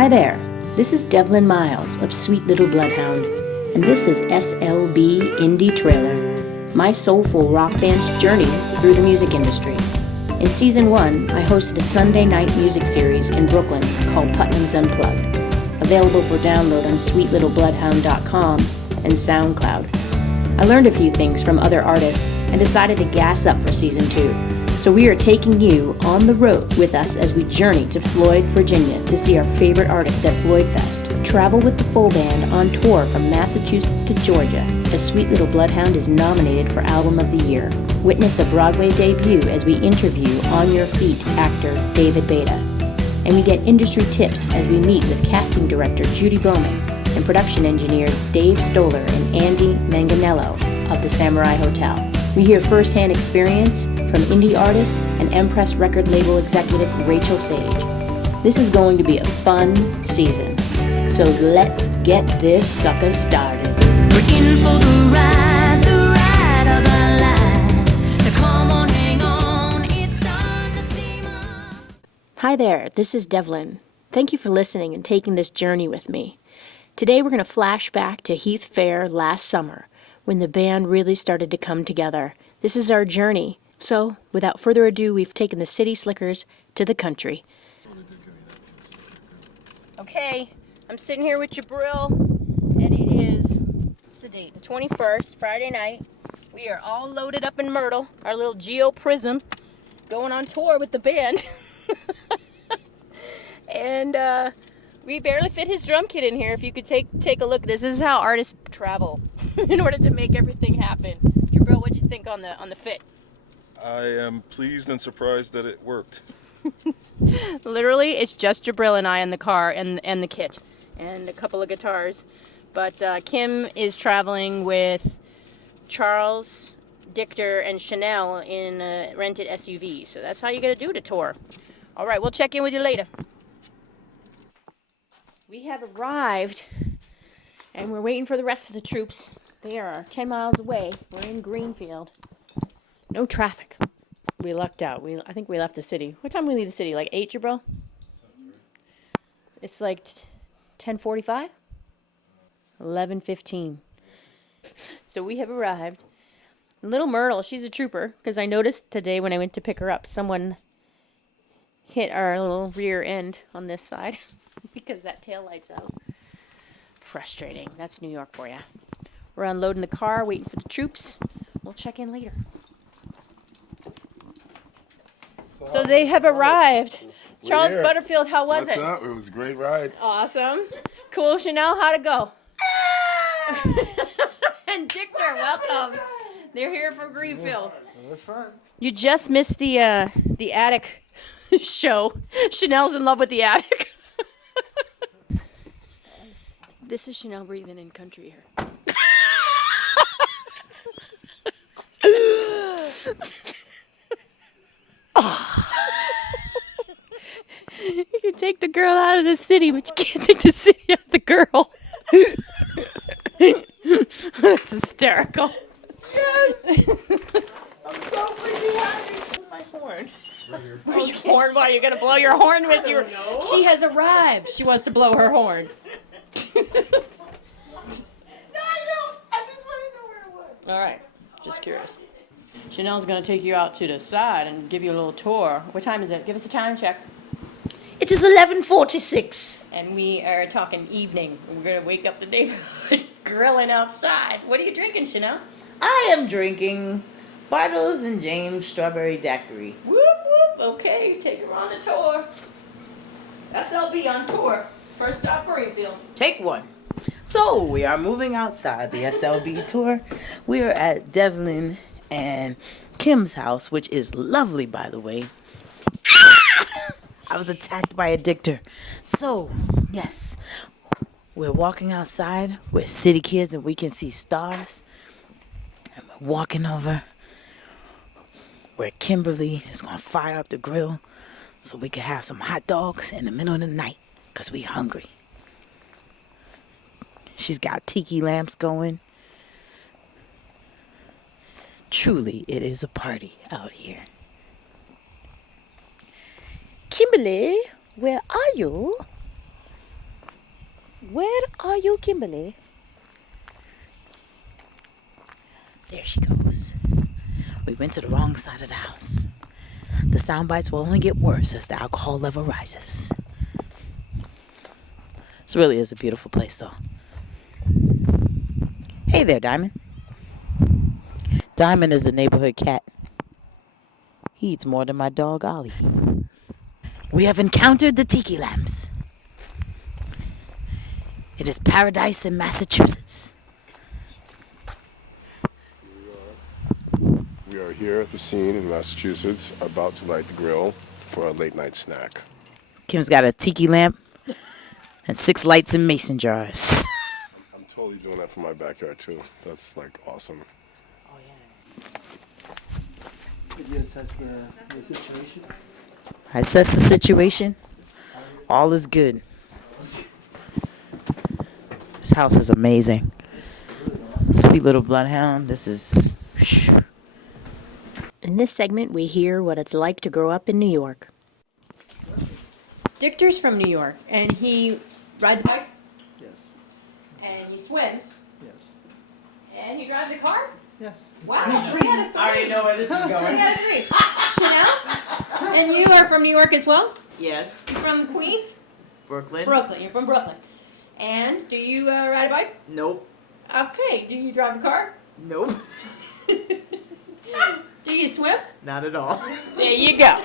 Hi there, this is Devlin Miles of Sweet Little Bloodhound, and this is SLB Indie Trailer, my soulful rock band's journey through the music industry. In Season 1, I hosted a Sunday night music series in Brooklyn called Putnam's Unplugged, available for download on sweetlittlebloodhound.com and SoundCloud. I learned a few things from other artists and decided to gas up for Season 2. So we are taking you on the road with us as we journey to Floyd, Virginia to see our favorite artists at Floyd Fest. Travel with the full band on tour from Massachusetts to Georgia as Sweet Little Bloodhound is nominated for Album of the Year. Witness a Broadway debut as we interview On Your Feet actor David Beta. And we get industry tips as we meet with casting director Judy Bowman and production engineers Dave Stoller and Andy Manganello of the Samurai Hotel. We hear firsthand experience from indie artist and Empress record label executive Rachel Sage. This is going to be a fun season, so let's get this sucker started. We're in for the ride of our lives. So come on, hang on, it's time to steam up. Hi there, this is Devlin. Thank you for listening and taking this journey with me. Today we're going to flash back to Heath Fair last summer, when the band really started to come together. This is our journey. So, without further ado, we've taken the city slickers to the country. Okay, I'm sitting here with Jabril, and it is, what's the date? The 21st, Friday night. We are all loaded up in Myrtle, our little Geo Prism, going on tour with the band. And we barely fit his drum kit in here. If you could take a look, this is how artists travel in order to make everything happen. Jabril, what'd you think on the fit? I am pleased and surprised that it worked. Literally, it's just Jabril and I in the car and the kit and a couple of guitars. But Kim is traveling with Charles, Dichter, and Chanel in a rented SUV. So that's how you gotta do the tour. All right, we'll check in with you later. We have arrived, and we're waiting for the rest of the troops. They are 10 miles away. We're in Greenfield. No traffic. We lucked out. I think we left the city. What time did we leave the city? Like 8, Jabril? It's like 10:45? 11:15. So we have arrived. Little Myrtle, she's a trooper, because I noticed today when I went to pick her up, someone hit our little rear end on this side because that tail light's out. Frustrating. That's New York for you. We're unloading the car, waiting for the troops. We'll check in later. So they have arrived. Charles Butterfield, how was it? What's up? It was a great ride. Awesome. Cool. Chanel, how'd it go? And Dichter, welcome. They're here from Greenfield. It was fun. You just missed the attic show. Chanel's in love with the attic. This is Chanel breathing in country here. You can take the girl out of the city, but you can't take the city out of the girl. That's hysterical. Yes! I'm so freaking happy. Where's my horn? Where's your horn? Why are you going to blow your horn with your... She has arrived. She wants to blow her horn. No, I don't. I just want to know where it was. All right. Just curious. Chanel's going to take you out to the side and give you a little tour. What time is it? Give us a time check. It is 11:46. And we are talking evening. We're going to wake up the neighborhood grilling outside. What are you drinking, Chanel? I am drinking Bartles and James Strawberry Daiquiri. Whoop, whoop. Okay, take her on the tour. SLB on tour. First stop, Greenfield. Take one. So we are moving outside the SLB tour. We are at Devlin and Kim's house, which is lovely, by the way. I was attacked by a Dichter. So, yes, we're walking outside. We're city kids and we can see stars. And we're walking over where Kimberly is going to fire up the grill so we can have some hot dogs in the middle of the night because we hungry. She's got tiki lamps going. Truly, it is a party out here. Kimberly, where are you? Are you Kimberly? There she goes. We went to the wrong side of the house. The sound bites will only get worse as the alcohol level rises. This really is a beautiful place, though. Hey there, Diamond. Diamond is a neighborhood cat. He eats more than my dog, Ollie. We have encountered the tiki lamps. It is paradise in Massachusetts. We are here at the scene in Massachusetts, about to light the grill for a late night snack. Kim's got a tiki lamp and 6 lights in mason jars. I'm totally doing that for my backyard too. That's like awesome. Did you assess the situation? I assess the situation. All is good. This house is amazing. Sweet Little Bloodhound. This is... In this segment, we hear what it's like to grow up in New York. Dictor's from New York, and he rides a bike, Yes. and he swims, Yes. and he drives a car. Yes. Wow, 3 out of 3. I already know where this is 3 going. out of 3. Chanel? And you are from New York as well? Yes. You from Queens? Brooklyn? Brooklyn. You're from Brooklyn. And do you ride a bike? Nope. Okay. Do you drive a car? Nope. Do you swim? Not at all. There you go.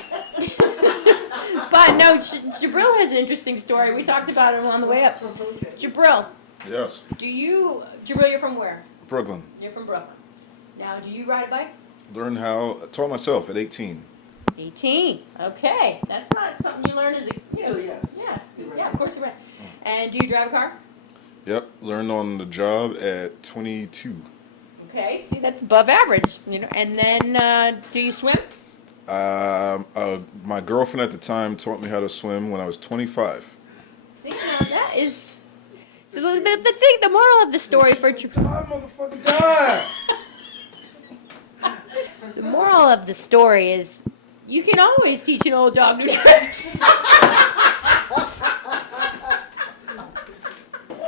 But no, Jabril has an interesting story. We talked about it on the way up. Jabril, Yes. Jabril, you're from where? Brooklyn. You're from Brooklyn. Now, do you ride a bike? Learn how. Taught myself at 18. 18. Okay. That's not something you learn as a... So yes. Yeah. You ride Yeah, of course you ride. And do you drive a car? Yep. Learned on the job at 22. Okay. See, that's above average. And then, do you swim? My girlfriend at the time taught me how to swim when I was 25. See, now that is... So the moral of the story for... Motherfucker, die! The moral of the story is you can always teach an old dog new tricks.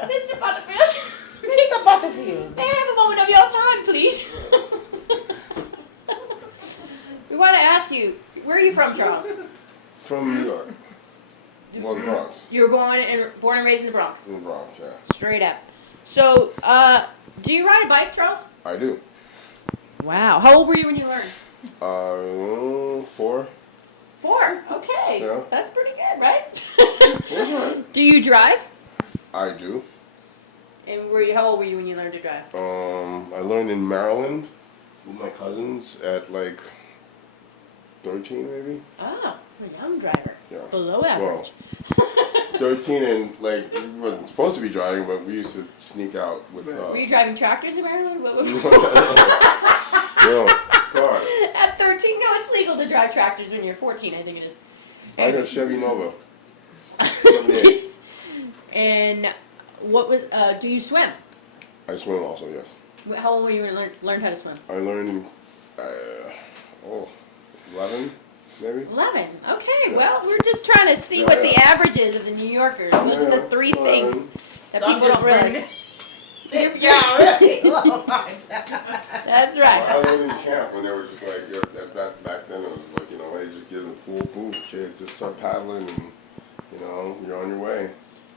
Mr. Butterfield. Mr. Butterfield. May I have a moment of your time, please? We want to ask you, where are you from, Charles? From New York. Well, the Bronx. You were born and raised in the Bronx. In the Bronx, yeah. Straight up. So, do you ride a bike, Charles? I do. Wow. How old were you when you learned? 4. 4. Okay. Yeah. That's pretty good, right? Yeah. Do you drive? I do. And how old were you when you learned to drive? I learned in Maryland with my cousins at like 13 maybe. Oh, a young driver. Yeah. Below average. Well, 13 and like we wasn't supposed to be driving, but we used to sneak out with. Were you driving tractors in Maryland? No, car. At 13, no, it's legal to drive tractors when you're 14, I think it is. I got a Chevy Nova. 78. And what was, do you swim? I swim also, yes. How old were you when you learned how to swim? I learned in 11 maybe. 11. Okay, Yeah. well, we're just trying to see what the average is of the New Yorkers. Those are the 3 things that people don't realize. That's right. I learned in camp when they were just like, back then it was like, hey, just get in the pool, boom, kid, just start paddling and, you're on your way.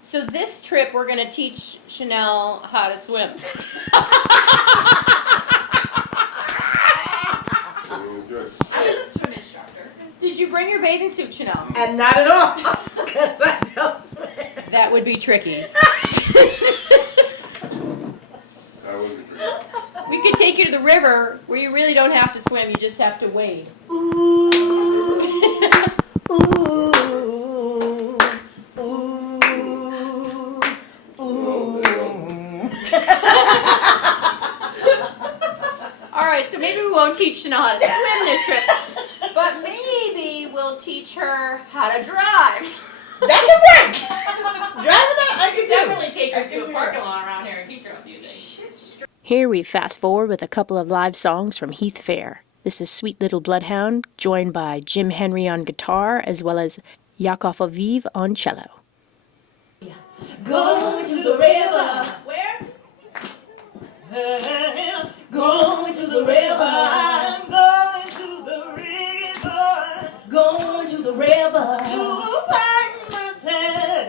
So this trip, we're going to teach Chanel how to swim. Swimming is good. I was a swim instructor. Did you bring your bathing suit, Chanel? And not at all. Because I don't swim. That would be tricky. That was the dream. We could take you to the river where you really don't have to swim, you just have to wade. Ooh. Ooh. Alright, so maybe we won't teach Chanel how to swim this trip, but maybe we'll teach her how to drive. That can work. Driving I can Definitely take her to a parking lot around here and teach her a few things. Here we fast forward with a couple of live songs from Heath Fair. This is Sweet Little Bloodhound, joined by Jim Henry on guitar, as well as Yakov Aviv on cello. Go to the river. Where? Going to the river. I'm going to the river. Going to the river. To find myself.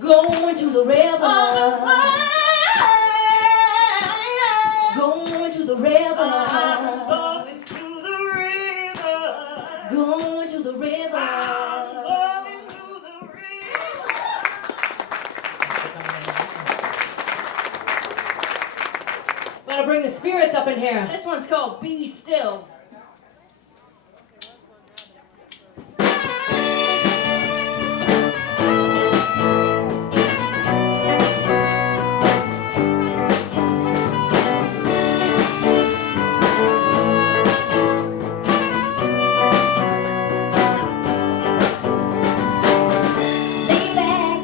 Going to the river. Going to the river. I'm going to the river. Going to the river. I'm going to the river. Gotta bring the spirits up in here. This one's called Be Still. Lay back,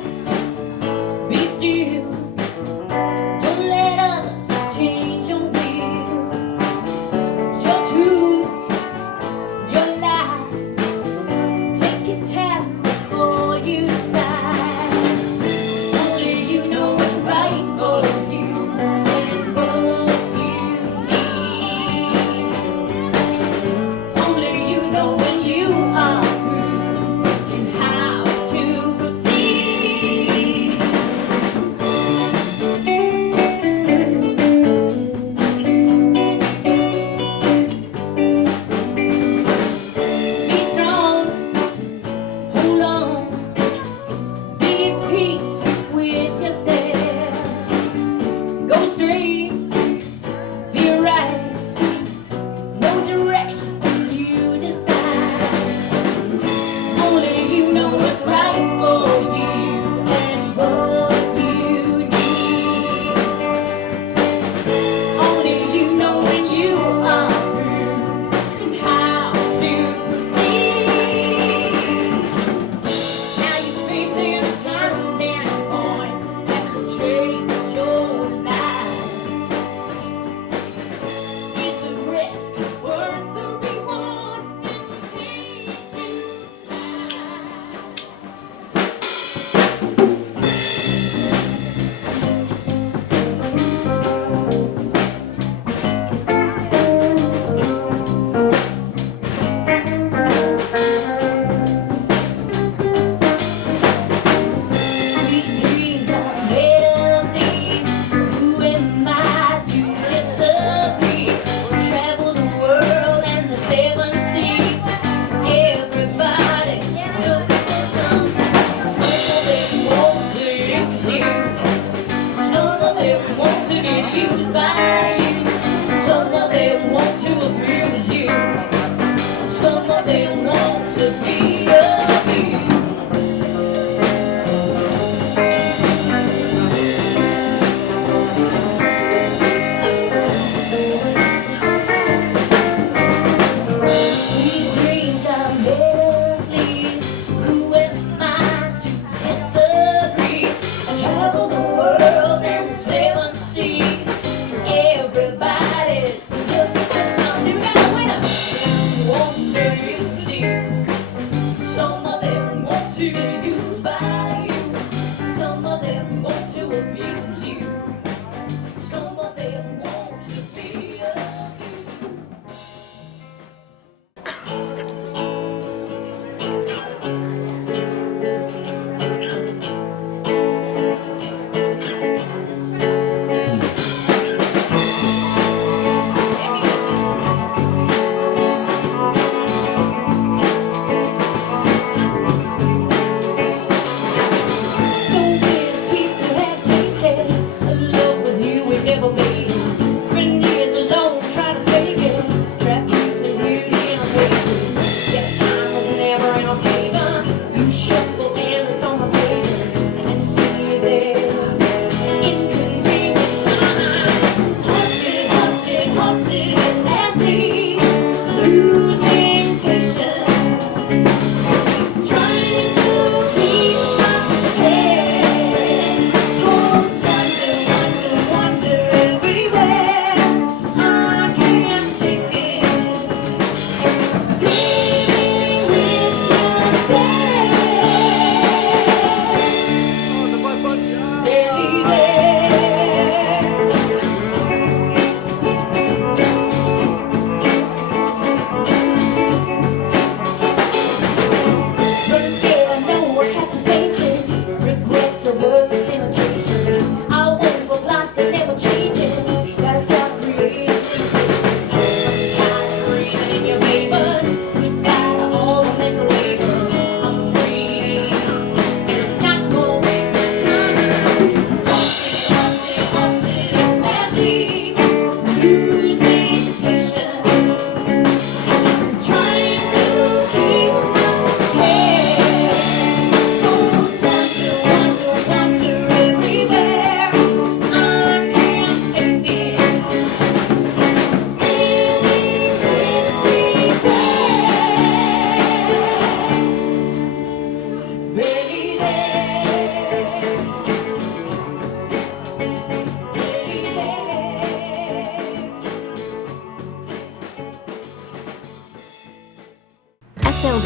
be still. Don't let others change your will. It's your truth.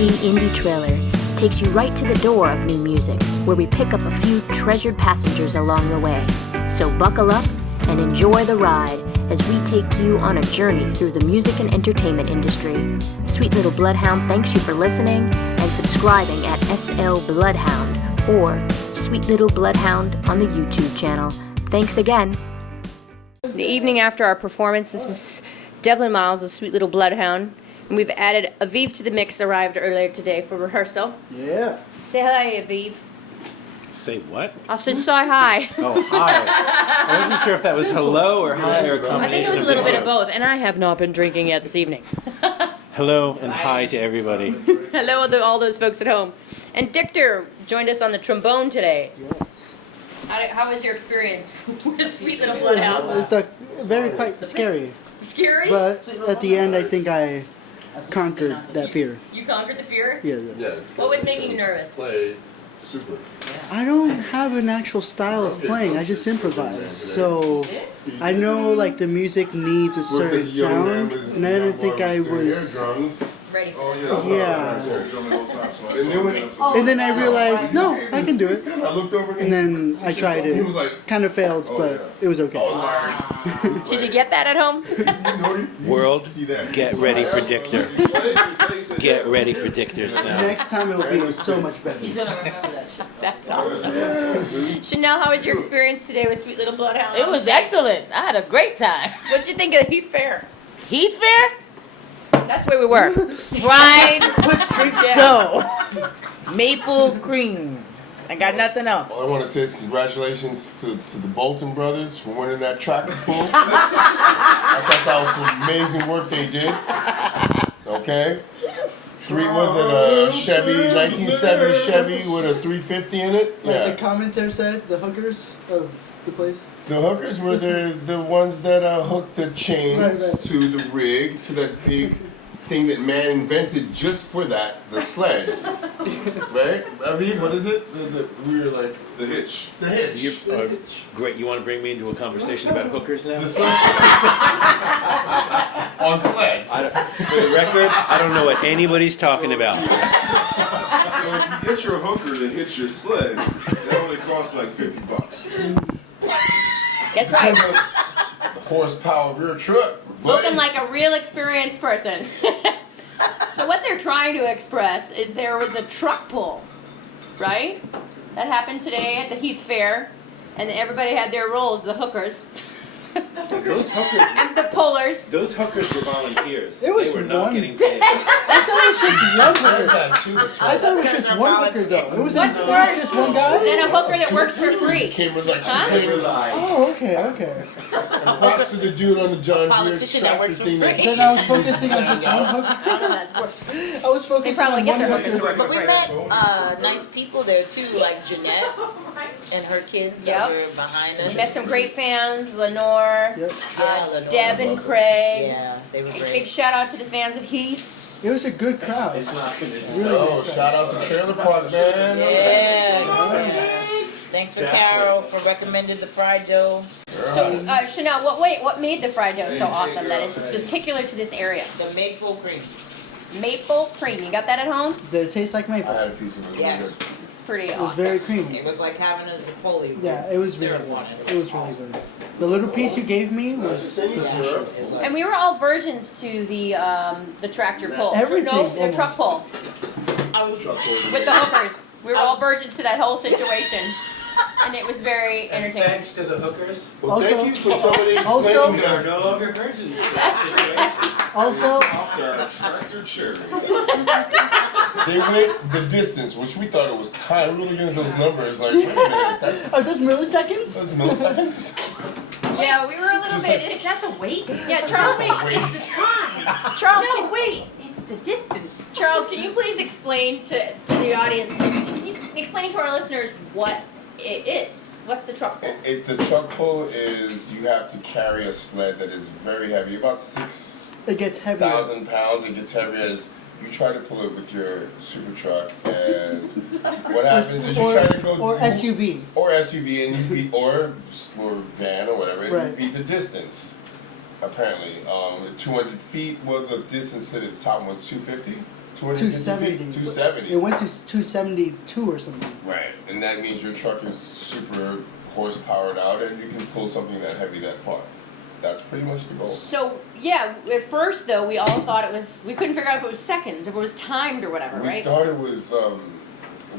SLB Indie Trailer takes you right to the door of new music, where we pick up a few treasured passengers along the way. So buckle up and enjoy the ride as we take you on a journey through the music and entertainment industry. Sweet Little Bloodhound thanks you for listening and subscribing at SL Bloodhound or Sweet Little Bloodhound on the YouTube channel. Thanks again. The evening after our performance, this is Devlin Miles of Sweet Little Bloodhound, and we've added Aviv to the mix, arrived earlier today for rehearsal. Yeah. Say hi, Aviv. Say what? I said say hi. Oh, hi. I wasn't sure if that was hello or hi or a I combination. think it was a little bit of both, and I have not been drinking yet this evening. Hello and hi to everybody. Hello to all those folks at home. And Dictor joined us on the trombone today. Yes. How was your experience with Sweet Little It Bloodhound? was very quite scary, Scary? but at the end, I think I conquered that fear. You conquered the fear? Yeah. What was making you nervous? Play super. I don't have an actual style of playing. I just improvise. So I know like the music needs a certain sound, and I didn't think I was. Ready for Oh it. Yeah. And then I realized, no, I can do it. I looked over And then I tried He was it. like, Kind of failed, but it was okay. Did you get that at home? World, get ready for Dictor. Get ready for Dictor's sound. Next time it will be so much better. That's awesome. Chanel, how was your experience today with Sweet Little Bloodhound? It was excellent. I had a great time. What did you think of Heath Fair? Heath Fair? That's where we were. Fried dough. Maple cream. I got nothing else. All I want to say is congratulations to the Bolton brothers for winning that tractor pull. I thought that was some amazing work they did. Okay? Was it a Chevy, 1970 Chevy with a 350 in it? Like Yeah. the commentator said, the hookers of the place. The hookers were the ones that hooked the chains Right. to the rig, to that big thing that man invented just for that, the sled. Right? Aviv, what is it? We were like, The hitch. the hitch. Great, you want to bring me into a conversation about hookers now? The sled. On sleds. For the record, I don't know what anybody's talking about. So if you get your hooker to hitch your sled, that only costs like $50. That's right. The horsepower of your truck. Spoken like a real experienced person. So what they're trying to express is there was a truck pull, right? That happened today at the Heath Fair, and everybody had their roles, the hookers. Those hookers, And the pullers. those hookers were volunteers. It was they were not one- getting paid. I thought it was just one hooker. that too. I thought it was just one hooker though. It was What's it was worse just one guy. than a hooker that works for free? Came with like Huh? They were lying. Oh, okay. And props to the dude on the John Deere Politician that tractor works for thing. free. Then I was focusing on just one hooker. I don't know how that works. I was They focusing probably on get one their hookers to hooker. work But we met nice people there too, like Jeanette and her kids Yep. that were behind us. Met some great fans, Lenore, Yep. Lenore. Deb and Craig. Yeah, they were Big great. shout out to the fans of Heath. It was a good crowd. It's not finished. Really Oh, nice crowd. shout out to Trailer Park, man. Yeah. Thanks for Carol for recommending the fried dough. So, Chanel, what made the fried dough so awesome that it's particular to this area? The maple cream. Maple cream. You got that at home? Did it taste like I maple? had a piece of it. Yeah. Really good. It's pretty It was awesome. very creamy. It was like having a Zapoli. Yeah, it was really Syrup on good. It was really good. The little piece you gave me was delicious. And we were all virgins to the tractor pull. Everything, No, the truck pull. almost. With the hookers. We were all virgins to that whole situation. And it was very And entertaining. thanks to the hookers, Well, thank Also- you for somebody Also- explaining we are this. no longer virgins. Also, Off the tractor cherry. They went the distance, which we thought it was time. We were looking at those numbers like, wait a minute, that's are those milliseconds? milliseconds? Yeah, we were a little Just bit. like- Is that the weight? Yeah, Charles. Wait. It's the time. Charles, No, wait. It's the distance. Charles, can you please explain to the audience? Can you explain to our listeners what it is? What's the truck pull? The truck pull is you have to carry a sled that is very heavy, about 6,000 It gets heavier. pounds. It gets heavy as you try to pull it with your super truck, and what happens is you try to go Or SUV. or SUV, and you beat or van or whatever, and Right. you beat the distance. Apparently, 200 feet was the distance to the top was 250. 270. 270. It went to 272 or something. Right, and that means your truck is super horsepowered out, and you can pull something that heavy that far. That's pretty much the goal. So yeah, at first though, we all thought it was. We couldn't figure out if it was seconds, if it was timed or whatever, We right? thought it was.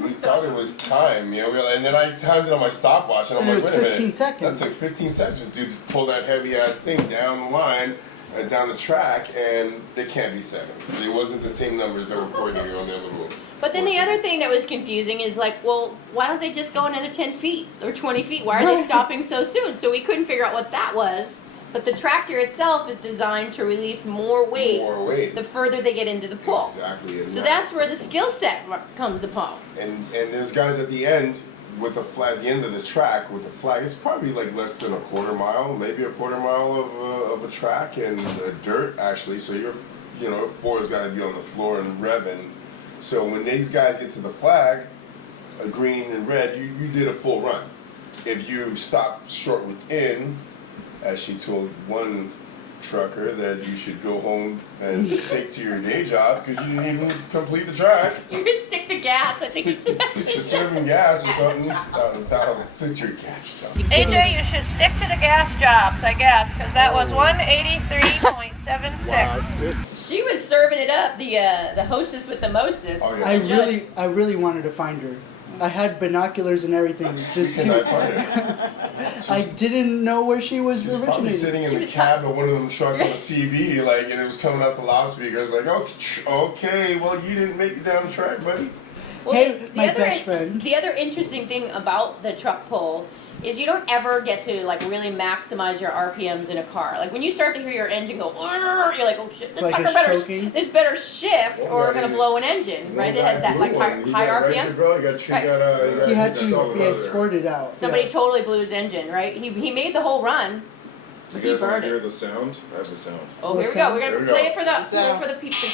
We thought it was time, you know, and then I timed it on my stopwatch, and I'm And like, it was wait a 15 minute. seconds. That took 15 seconds to do pull that heavy ass thing down the line, down the track, and they can't be seconds. It wasn't the same numbers that were coordinating on the other move. But then the other thing that was confusing is like, well, why don't they just go another 10 feet or 20 feet? Why are they stopping so soon? So we couldn't figure out what that was. But the tractor itself is designed to release more weight, the further they get into the pull. Exactly. And So that's where the skill set comes upon. And there's guys at the end with the flag, at the end of the track with the flag. It's probably like less than a quarter mile, maybe a quarter mile of a track and dirt actually. So your four's got to be on the floor and revving. So when these guys get to the flag, green and red, you did a full run. If you stop short within, as she told one trucker that you should go home and stick to your day job because you didn't even complete the track. You could stick to gas. I think Stick to serving gas or something. Stick to your gas job. AJ, you should stick to the gas jobs, I guess, because that was 183.76. She was serving it up, the hostess with the mostest. Oh, yeah. I really wanted to find her. I had binoculars and everything. Just Can I find her? I didn't know where she was Probably originating. sitting in the cab of one of them trucks on a CB, like, and it was coming out the loudspeakers, like, oh, okay, well, you didn't make it down the track, buddy. Well, Hey, my best friend. The other interesting thing about the truck pull is you don't ever get to like really maximize your RPMs in a car. Like when you start to hear your engine go, you're like, oh shit, this Like fucker it's better, choking? this better shift or we're gonna blow an engine, right? It has that like high RPM. Right. He had to escort it out. Somebody Yeah. totally blew his engine, right? He made the whole run. You He guys want burned to hear it. the sound? I have the sound. Oh, The here we go. sound? We're Here gonna we play go. it for the people.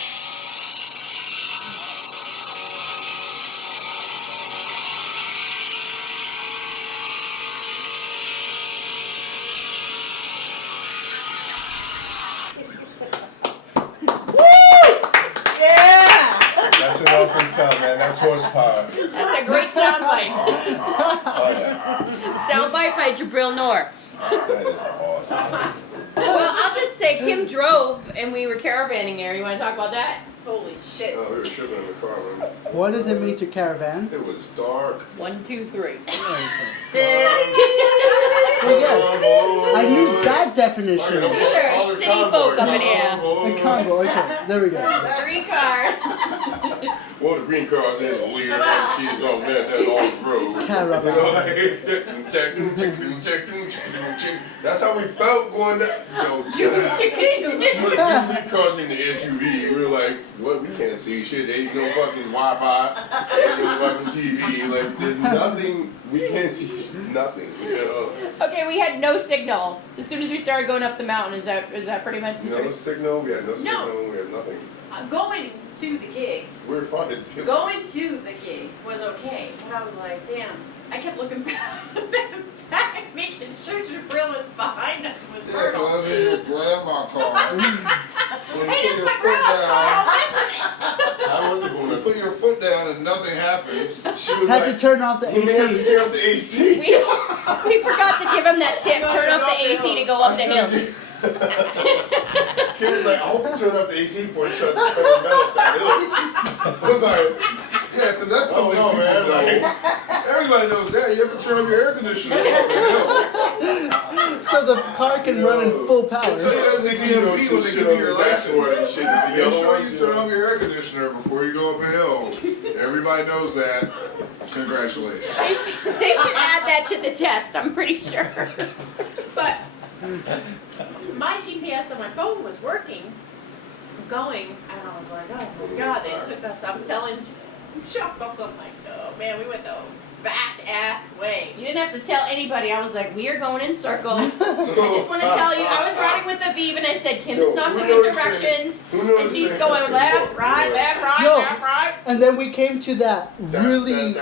That's an awesome sound, man. That's horsepower. That's a great soundbite. Oh, yeah. Soundbite by Jabril Noor. That is awesome. Well, I'll just say Kim drove and we were caravanning there. You want to talk about that? Holy shit. Oh, we were tripping in the car, man. What does it mean to caravan? It was dark. 1, 2, 3. Well, yes. I knew that definition. These are city folk up in here. The combo. Okay, there we go. 3 cars. Well, the green car's in the lead, and she's on that on the road. Caravan. You know, like, that's how we felt going down. Yo, when the green car's in the SUV, we were like, what? We can't see shit. There ain't no fucking Wi-Fi. There ain't no fucking TV. Like, there's nothing. We can't see nothing. You know? Okay, we had no signal. As soon as we started going up the mountain, is that pretty much the No truth? signal. We had no signal. We had nothing. Going to the gig. We were fine too. Going to the gig was okay, but I was like, damn. I kept looking back, making sure Jabril was behind us with Myrtle. Yeah, 'cause I was in your grandma car. Hey, this is my grandma's car. Don't mess with it. I wasn't going to put your foot down and nothing happens. She was Had like, to turn off the you may have to AC. turn off the AC. We forgot to give him that tip. Turn off the AC to go up the hill. Kim was like, I hope you turn off the AC before you try to turn the metal up that hill. I was like, yeah, because that's something no, people man. know. Everybody knows that. You have to turn off your air conditioner up the hill. So the car can run in full power. So that's the DMV when they give you your license. Shit, Make sure you turn off your air conditioner before you go up a hill. Everybody knows that. Congratulations. They should add that to the test, I'm pretty sure. But my GPS on my phone was working, going, and I was like, oh my god, they took us, I'm telling Charles, I'm like, oh man, we went the back ass way. You didn't have to tell anybody. I was like, we are going in circles. I just want to tell you, I was riding with Aviv and I said, Kim is not good with directions. And she's going left, right, left, right, Yo. left, right. And then we came to that really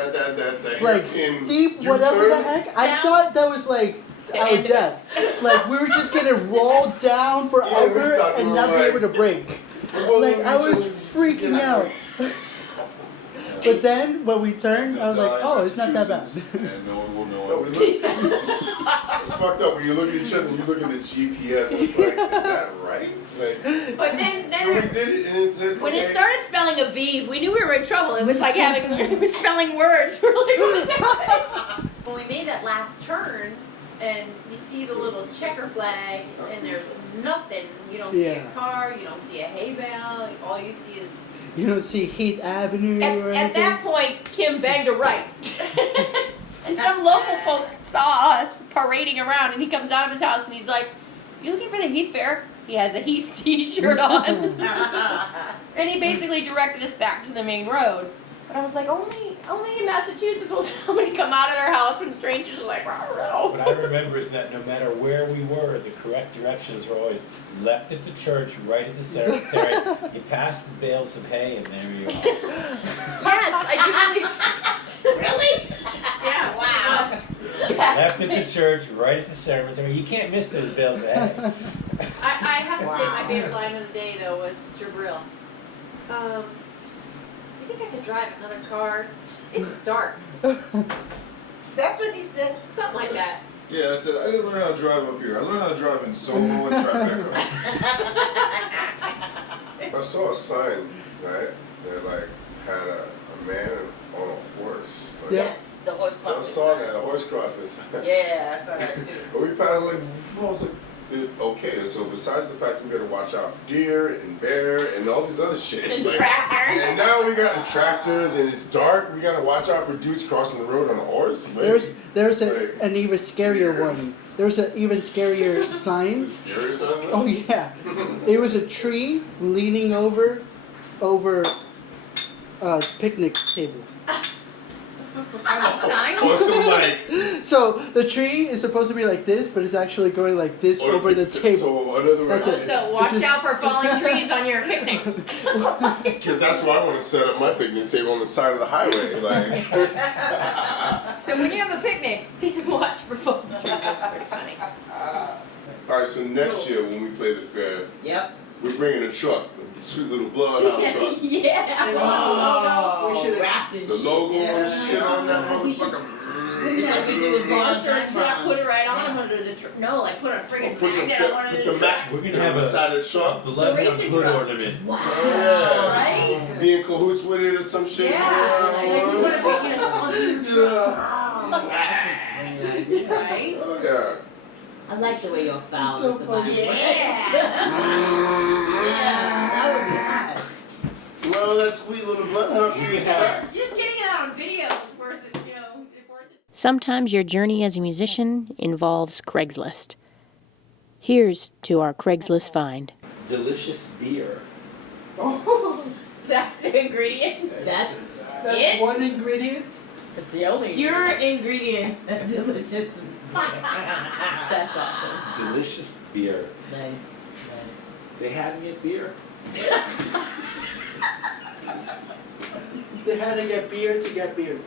like steep whatever the heck. I Down. thought that was like The our end of it. death. Like we were just gonna roll down forever stopped, and we not were be like- able to brake. Like I was freaking out. But then when we turned, I was like, oh, it's not that bad. And no one will know. It's fucked up when you look at each other and you look at the GPS and it's like, is that right? Like, But then we did it and it said, When it okay. started spelling Aviv, we knew we were in trouble. It was like it was spelling words. We're like, what's happening? when we made that last turn, and you see the little checker flag, and there's nothing. You don't see a car. You don't see a hay bale. All you see is. You don't see Heath Avenue or anything? At that point, Kim begged a right. And some local folk saw us parading around, and he comes out of his house and he's like, "You looking for the Heath Fair?" He has a Heath t-shirt on. And he basically directed us back to the main road. But I was like, only in Massachusetts will somebody come out of their house when strangers are like, "Row." What I remember is that no matter where we were, the correct directions were always left at the church, right at the cemetery. You passed the bales of hay, and there you are. Yes, I do believe. Really? Yeah. Wow. Left at the church, right at the cemetery. You can't miss those bales of hay. I have to say my favorite line of the day though was Jabril. You think I could drive another car? It's dark. That's what he said. Something like that. Yeah, I said, I didn't learn how to drive up here. I learned how to drive in Soho and Tribeca. I saw a sign, right, that like had a man on a horse. Like, Yes, the horse I crossing. saw that, a horse crossing sign. Yeah, I saw that too. But we passed like, I was like, okay, so besides the fact we gotta watch out for deer and bear and all these other shit. And like, tractors. And now we got the tractors and it's dark, we gotta watch out for dudes crossing the road on a horse. Like, There's an even scarier one. There was an even scarier sign. Scary sign? Oh yeah. It was a tree leaning over a picnic table. Sign? Awesome, like. So the tree is supposed to be like this, but it's actually going like this over the table. So, another way. That's it. So watch out for falling trees on your picnic. Because that's why I want to set up my picnic table on the side of the highway. Like, So when you have a picnic, watch for falling trees. That's pretty funny. all right, so next year when we play the fair, Yep. we're bringing a truck, a sweet little bloodhound truck. Yeah. Oh, We should've- wrapped in The logo and shit on that We should- motherfucker. It's like we do a sponsor a truck, put it right on them under the truck. No, like put a friggin' Put magnet on one of the the map. trucks. We're gonna have a side of the truck. bloodhound racing hood truck. ornament. Wow. Yeah. Right? Be in cahoots with it or some shit. Yeah. Like if you want to make it a sponsored truck. Yeah. Right? Oh, yeah. I like the way you're foul. So It's funny. about- Yeah. That would be hot. Well, that sweet little bloodhound you have. Just getting it on video is worth it, worth it. Sometimes your journey as a musician involves Craigslist. Here's to our Craigslist find. Delicious beer. That's the ingredient. That's That's one ingredient. It's the only pure ingredients and delicious. That's awesome. Delicious beer. Nice, nice. They had me at beer. They had to get beer to get beer.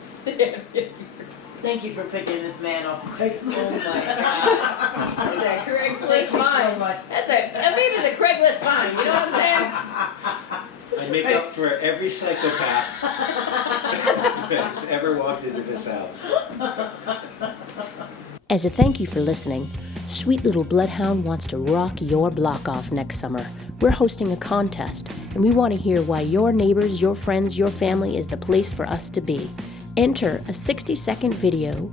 Thank you for picking this man off Craigslist. Oh my god. That Craigslist Thank you so find. much. That's Aviv is a Craigslist find. You know what I'm saying? I make up for every psychopath that's ever walked into this house. As a thank you for listening, Sweet Little Bloodhound wants to rock your block off next summer. We're hosting a contest, and we want to hear why your neighbors, your friends, your family is the place for us to be. Enter a 60-second video,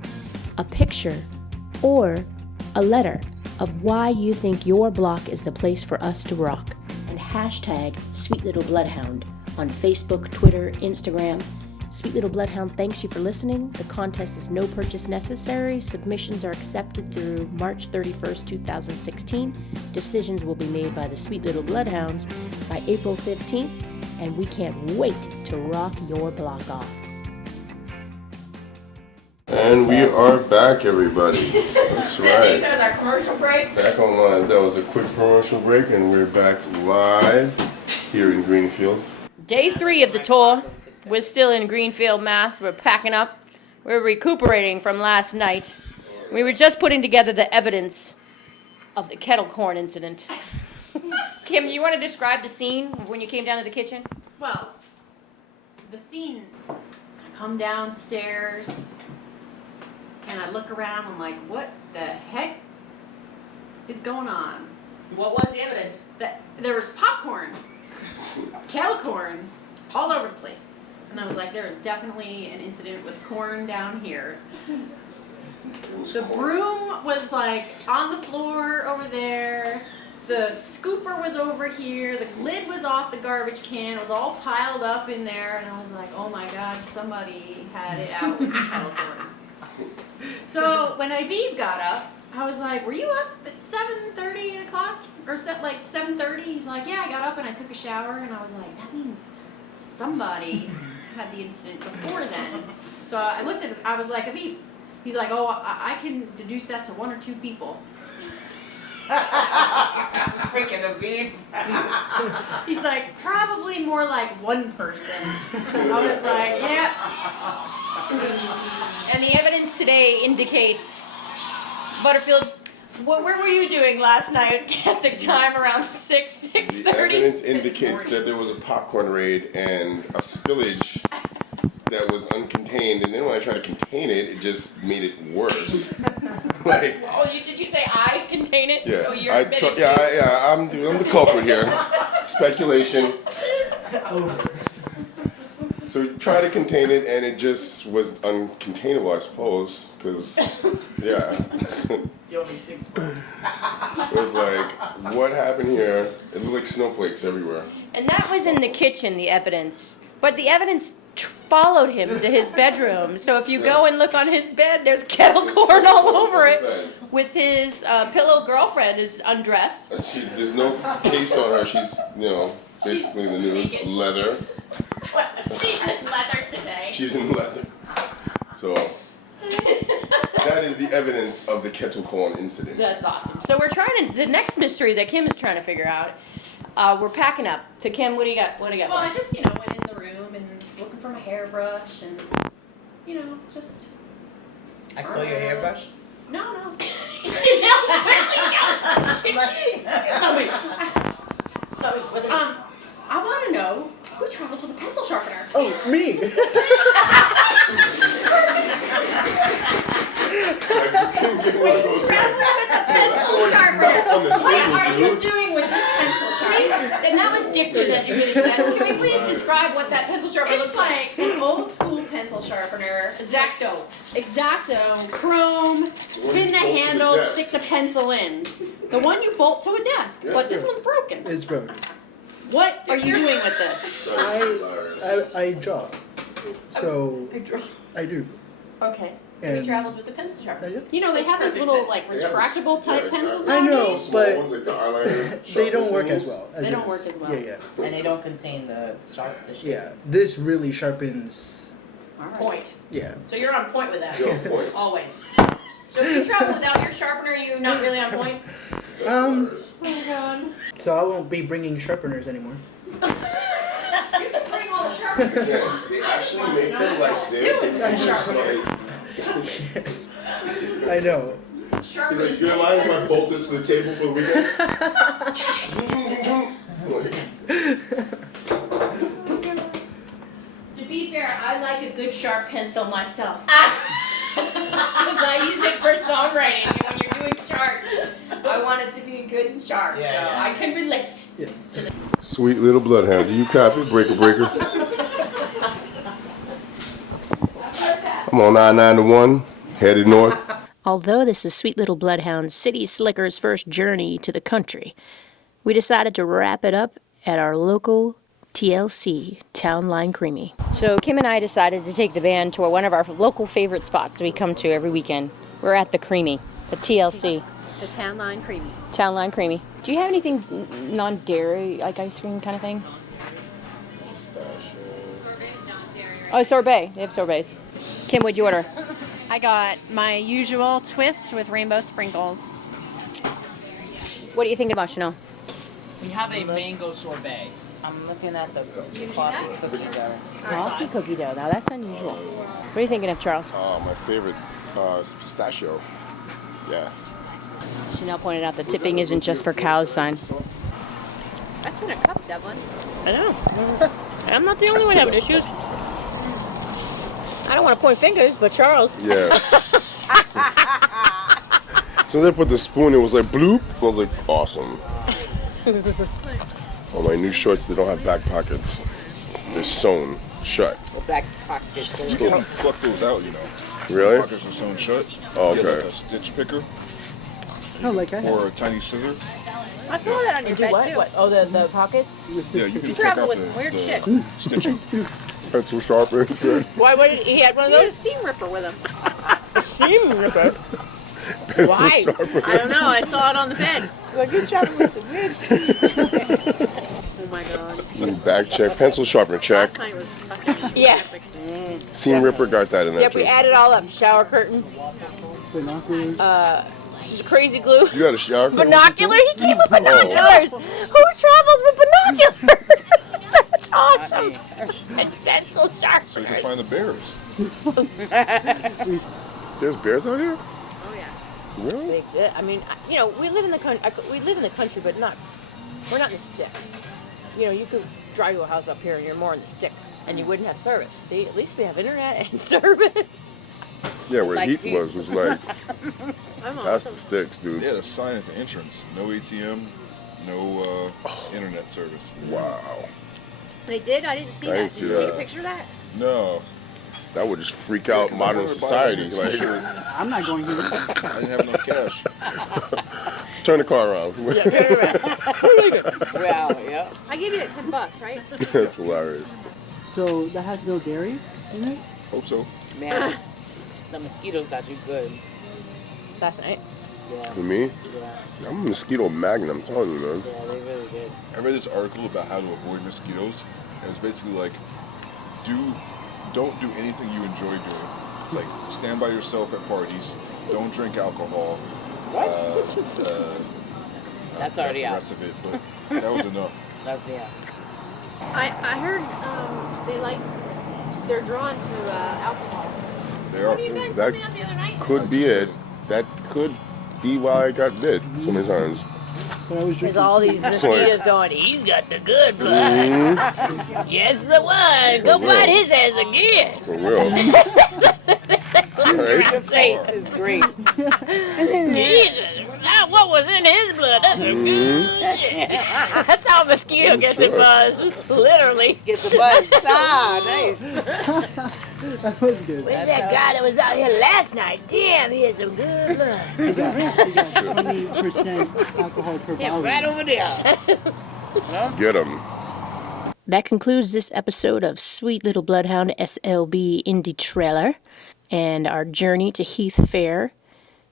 a picture, or a letter of why you think your block is the place for us to rock. And hashtag Sweet Little Bloodhound on Facebook, Twitter, Instagram. Sweet Little Bloodhound thanks you for listening. The contest is no purchase necessary. Submissions are accepted through March 31st, 2016. Decisions will be made by the Sweet Little Bloodhounds by April 15th, and we can't wait to rock your block off. And we are back, everybody. That's right. That was our commercial break. Back online. That was a quick commercial break, and we're back live here in Greenfield. Day 3 of the tour. We're still in Greenfield, Mass. We're packing up. We're recuperating from last night. We were just putting together the evidence of the kettle corn incident. Kim, you want to describe the scene when you came down to the kitchen? Well, the scene, I come downstairs and I look around. I'm like, what the heck is going on? What was the evidence? That there was popcorn, kettle corn, all over the place, and I was like, there is definitely an incident with corn down here. The broom was like on the floor over there. The scooper was over here. The lid was off the garbage can. It was all piled up in there, and I was like, oh my god, somebody had it out with the kettle corn. So when Aviv got up, I was like, were you up at 7:30, 8 o'clock? Or like 7:30? He's like, yeah, I got up and I took a shower. And I was like, that means somebody had the incident before then. So I looked at him. I was like, Aviv. He's like, oh, I can deduce that to 1 or 2 people. Freaking Aviv. He's like, probably more like 1 person. I was like, yeah. And the evidence today indicates, Butterfield, where were you doing last night at the time around 6:30? The evidence indicates that there was a popcorn raid and a spillage that was uncontained, and then when I tried to contain it, it just made it worse. Like, Oh, did you say I contain it? yeah, So you're admitting to I'm the culprit here. Speculation. So we tried to contain it, and it just was uncontainable, I suppose, because, yeah. You're only 6 months. It was like, what happened here? It looked like snowflakes everywhere. And that was in the kitchen, the evidence. But the evidence followed him to his bedroom. So if you go and look on his bed, there's kettle corn all over it. With his pillow girlfriend is undressed. There's no case on her. She's, basically the new leather. She's in leather today. She's in leather. So, that is the evidence of the kettle corn incident. That's awesome. So the next mystery that Kim is trying to figure out, we're packing up. So Kim, what do you got? What do you got? Well, I just, went in the room and looking for my hairbrush and, just... I stole your hairbrush? No. Chanel, where did you go? I want to know who travels with a pencil sharpener. Oh, me. Traveling with a pencil sharpener. What are you doing with this pencil sharpener? Then that was Dictor that you really said. Can we please describe what that pencil sharpener It's looks like? like an old school pencil sharpener. Exacto. Chrome. Spin the handle, stick the pencil in. The one you bolt to a desk. But this one's broken. It's broken. What are you doing with this? I draw. So I draw. I do. Okay. He And travels with the pencil sharpener. They have those little retractable type pencils I know, nowadays. but Ones like the eyeliner, they don't work sharpening as well. They don't work as well. Yeah. And they don't contain the shape. Yeah. This really sharpens. All right. Point. Yeah. So you're on point with that. You're on point. Always. So if you travel without your sharpener, you're not really on point? Oh my god. So I won't be bringing sharpeners anymore. You can bring all the sharpeners. Yeah, they actually make them like this, and you just like... Yes. I know. He's like, you're lying if I bolt this to the table for the weekend? To be fair, I like a good sharp pencil myself. Because I use it for songwriting. And when you're doing charts, I want it to be good and sharp. Yeah, so yeah. I can relate. Yes. Sweet Little Bloodhound, do you copy? Breaker. I'm on I-91, headed north. Although this is Sweet Little Bloodhound City Slicker's first journey to the country, we decided to wrap it up at our local TLC, Town Line Creamy. So Kim and I decided to take the band to one of our local favorite spots that we come to every weekend. We're at the Creamy, the TLC. The Town Line Creamy. Town Line Creamy. Do you have anything non-dairy, like ice cream kind of thing? Oh, sorbet. They have sorbets. Kim, what'd you order? I got my usual twist with rainbow sprinkles. What are you thinking about, Chanel? We have a mango sorbet. I'm looking at the coffee cookie dough. Coffee cookie dough. Now that's unusual. What are you thinking of, Charles? My favorite pistachio. Yeah. Chanel pointed out the tipping isn't just for cows sign. That's in a cup, Devlin. I know. I'm not the only one having issues. I don't want to point fingers, but Charles. Yeah. So they put the spoon, it was like bloop. I was like, awesome. On my new shorts, they don't have back pockets. They're sewn shut. The back pockets. You can pluck those out, you know. Really? Pockets are sewn shut. Oh, You get okay. like a stitch picker Oh, like I have. or a tiny scissor. I saw that on your bed too. What? Oh, the pockets? Yeah, you can You take travel out with some weird shit. the stitching. Pencil sharpener. Why? What? He had one of He had a those seam ripper with him. seam ripper. Why? I don't know. I saw it on the bed. So good job with some weird shit. Oh my god. Back check. Pencil sharpener check. Last night was fucking Yeah. epic. Seam ripper got that in there Yep, we too. added all up. Shower curtain, Binoculars. crazy glue. You got a shower curtain? Binocular? He came with binoculars. Who travels with binoculars? That's awesome. And pencil So you sharpener. can find the bears. There's bears out here? Oh yeah. Really? They exist. I mean, you know, we live in the country. We live in the country, but not. We're not in the sticks. You know, you could drive to a house up here, and you're more in the sticks, and you wouldn't have service. See, at least we have internet and service. Yeah, where Like Heath Heath. was like, I'm that's awesome. the sticks, dude. They had a sign at the entrance. No ATM, no internet service. Wow. They did? I didn't see I that. didn't Did see you take a that. picture of that? No. That would just freak out 'cause I modern wanted to buy society. a Like, t-shirt. I'm not going here. I didn't have enough cash. turn the car around. Well, yeah. I gave you that $10, right? That's hilarious. So that has no dairy in it? Hope so. Man, the mosquitoes got you good. Last night. Yeah. For me, Yeah. I'm a mosquito magnet, I'm telling you, man. Yeah, they really did. I read this article about how to avoid mosquitoes. And it was basically like, don't do anything you enjoy doing. It's like stand by yourself at parties. Don't drink alcohol. That's I forgot already the out. rest of it, but that was enough. That's yeah. I heard they're drawn to alcohol. They are. What you guys That told me that the other night? could be it. That could be why I got bit so many times. But I was There's drinking. all these mosquitoes going, he's got the good blood. Yes, the one. Go For real. bite his ass again. For real. Right? Your face is great. Jesus. What was in his blood? That's a good shit. That's how a mosquito I'm gets sure. it buzzed. Literally. Get the buzz. Ah, nice. That was good. Where's that guy that was out here last night? Damn, he had some good blood. You got 20% alcohol per Yeah, volume. right over there. Get them. That concludes this episode of Sweet Little Bloodhound SLB Indie Trailer and our journey to Heath Fair.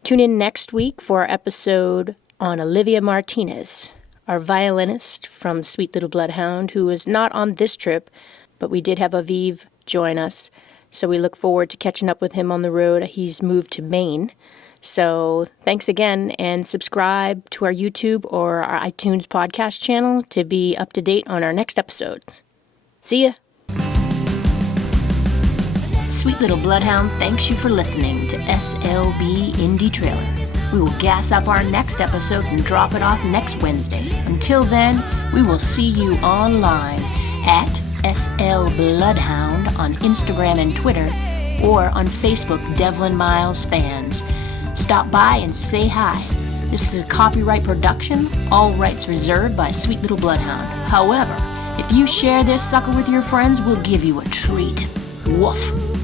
Tune in next week for our episode on Olivia Martinez, our violinist from Sweet Little Bloodhound, who is not on this trip, but we did have Aviv join us. So we look forward to catching up with him on the road. He's moved to Maine. So thanks again, and subscribe to our YouTube or our iTunes podcast channel to be up to date on our next episodes. See ya! Sweet Little Bloodhound thanks you for listening to SLB Indie Trailer. We will gas up our next episode and drop it off next Wednesday. Until then, we will see you online at SL Bloodhound on Instagram and Twitter, or on Facebook, Devlin Miles Fans. Stop by and say hi. This is a copyright production, all rights reserved by Sweet Little Bloodhound. However, if you share this sucker with your friends, we'll give you a treat. Woof.